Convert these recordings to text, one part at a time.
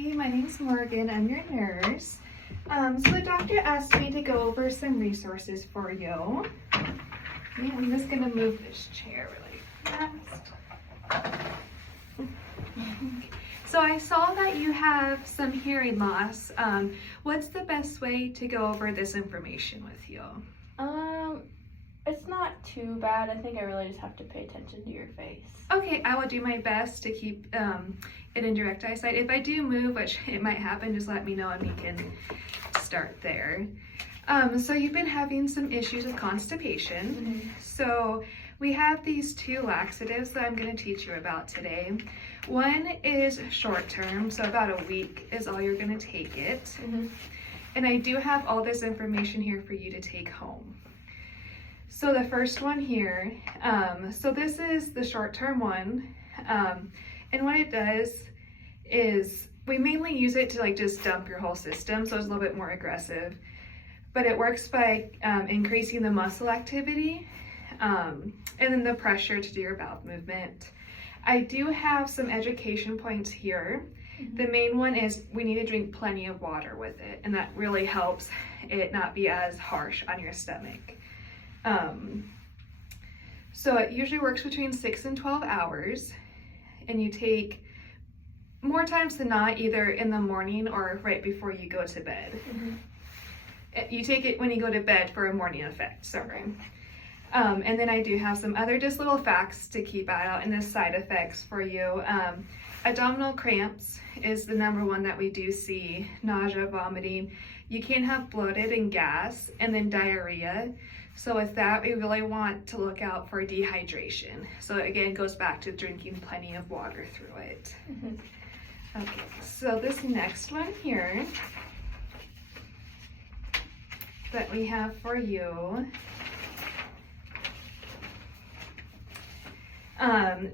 my name's Morgan. I'm your nurse. So the doctor asked me to go over some resources for you. Yeah, I'm just gonna move this chair really fast. So I saw that you have some hearing loss. What's the best way to go over this information with you? It's not too bad. I think I really just have to pay attention to your face. Okay, I will do my best to keep it in direct eyesight. If I do move, which it might happen, just let me know and we can start there. So you've been having some issues with constipation. So we have these two laxatives that I'm going to teach you about today. One is short term, so about a week is all you're going to take it. And I do have all this information here for you to take home. So the first one here, so this is the short-term one, and what it does is we mainly use it to like just dump your whole system, so it's a little bit more aggressive, but it works by increasing the muscle activity and then the pressure to do your bowel movement. I do have some education points here. The main one is we need to drink plenty of water with it, and that really helps it not be as harsh on your stomach. So it usually works between 6 and 12 hours, and you take more times than not either in the morning or right before you go to bed. You take it when you go to bed for a morning effect, sorry. And then I do have some other just little facts to keep out and the side effects for you. Abdominal cramps is the number one that we do see, nausea, vomiting. You can have bloated and gas, and then diarrhea. So with that, we really want to look out for dehydration. So again, it goes back to drinking plenty of water through it. Okay, so this next one here that we have for you,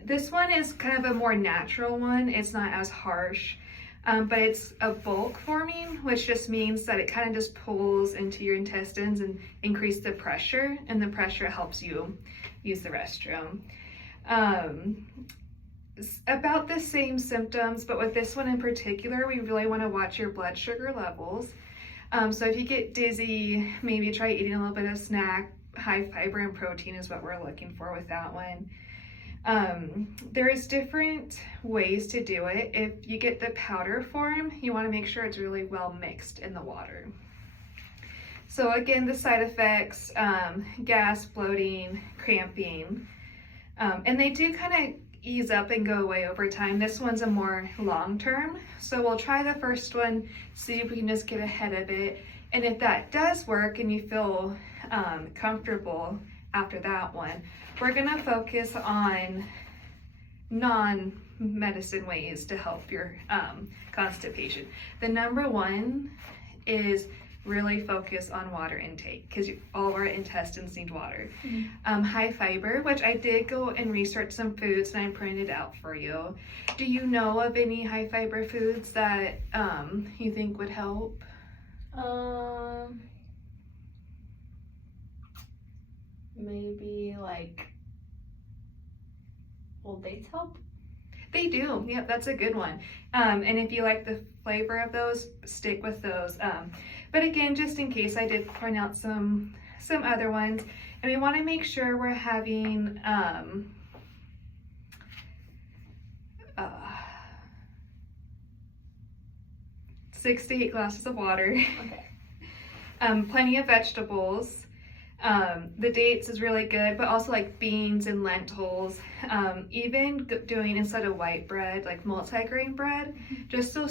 this one is kind of a more natural one. It's not as harsh, but it's a bulk forming, which just means that it kind of just pulls into your intestines and increase the pressure, and the pressure helps you use the restroom. About the same symptoms, but with this one in particular, we really want to watch your blood sugar levels. So if you get dizzy, maybe try eating a little bit of snack. High fiber and protein is what we're looking for with that one. There's different ways to do it. If you get the powder form, you want to make sure it's really well mixed in the water. So again, the side effects, gas, bloating, cramping, and they do kind of ease up and go away over time. This one's a more long-term, so we'll try the first one, see if we can just get ahead of it, and if that does work and you feel comfortable after that one, we're gonna focus on non-medicine ways to help your constipation. The number one is really focus on water intake, because all of our intestines need water. High fiber, which I did go and research some foods and I printed out for you. Do you know of any high fiber foods that you think would help? Maybe like, will dates help? They do. Yep, that's a good one. And if you like the flavor of those, stick with those. But again, just in case, I did point out some other ones, and we want to make sure we're having 6 to 8 glasses of water. Plenty of vegetables. The dates is really good, but also like beans and lentils, even doing instead of white bread, like multi-grain bread, just so